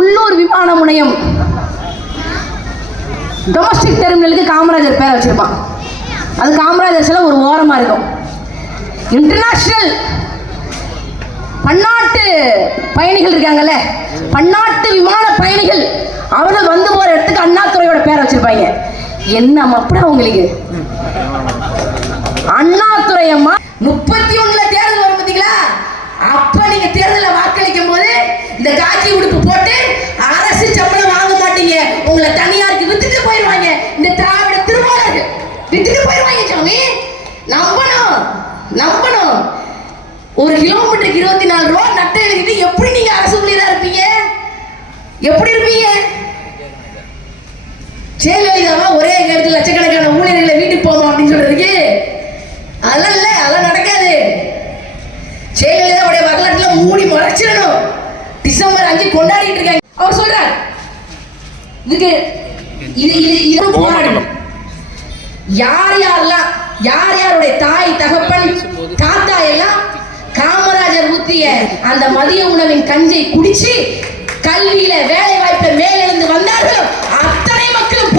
உள்ளூர் விமான முனையம் டொமஸ்டிக் டெர்மினலுக்கு காமராஜர் பேரை வச்சிருப்பான். அது காமராஜர் சில ஒரு ஓரமா இருக்கும். இன்டர்நேஷனல் பன்னாட்டு பயணிகள் இருக்காங்கல்ல, பன்னாட்டு விமான பயணிகள் அவர்கள் வந்து போற இடத்துக்கு அண்ணாதுரையோட பேரை வச்சிருப்பாங்க. என்ன அப்படி அவங்களுக்கு அண்ணாதுரை அம்மா 31 தேர்தல் வரும் பார்த்தீங்களா? அப்ப நீங்க தேர்தலில் வாக்களிக்கும் போது இந்த காக்கி உடுப்பு போட்டு அரசு சம்பளம் வாங்க மாட்டீங்க, உங்களை தனியாருக்கு வித்துட்டு போயிடுவாங்க. இந்த திராவிட திருமாவளவர்கள் வித்துட்டு போயிடுவாங்க. சாமி நம்பணும், நம்பணும். ஒரு கிலோமீட்டருக்கு 24 ரூபா நட்டை எழுதிட்டு எப்படி நீங்க அரசு ஊழியரா இருப்பீங்க? எப்படி இருப்பீங்க? ஜெயலலிதாவா ஒரே நேரத்தில் லட்சக்கணக்கான ஊழியர்களை வீட்டுக்கு போகணும் அப்படின்னு சொல்றதுக்கு அதெல்லாம் இல்லை, அதெல்லாம் நடக்காது. ஜெயலலிதாவுடைய வரலாற்றுல மூடி மறைச்சிடணும். டிசம்பர் 5 கொண்டாடிட்டு இருக்காங்க. அவர் சொல்றார் இதுக்கு இது போராடணும். யார் யாருடைய தாய் தகப்பன் தாத்தா எல்லாம் காமராஜர் ஊத்திய அந்த மதிய உணவின் கஞ்சை குடிச்சு கல்வியில வேலை வாய்ப்பை மேலிருந்து வந்தார்களோ அத்தனை மக்களும்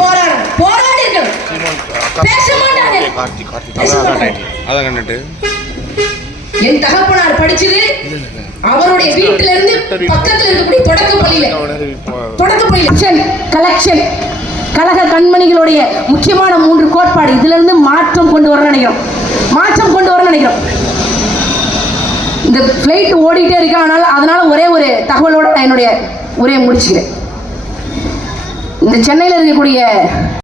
போராடி இருக்கணும். பேச மாட்டாங்க. என் தகப்பனார் படிச்சது அவருடைய வீட்டில இருந்து பக்கத்துல இருக்கக்கூடிய தொடக்கப்பள்ளியில கலெக்ஷன் கழக கண்மணிகளுடைய முக்கியமான 3 கோட்பாடு. இதுல இருந்து மாற்றம் கொண்டு வர நினைக்கிறோம். இந்த பிளைட் ஓடிட்டே இருக்கு. அதனால ஒரே ஒரு தகவலோட நான் என்னுடைய உரையை முடிச்சுக்கிறேன். இந்த சென்னையில் இருக்கக்கூடிய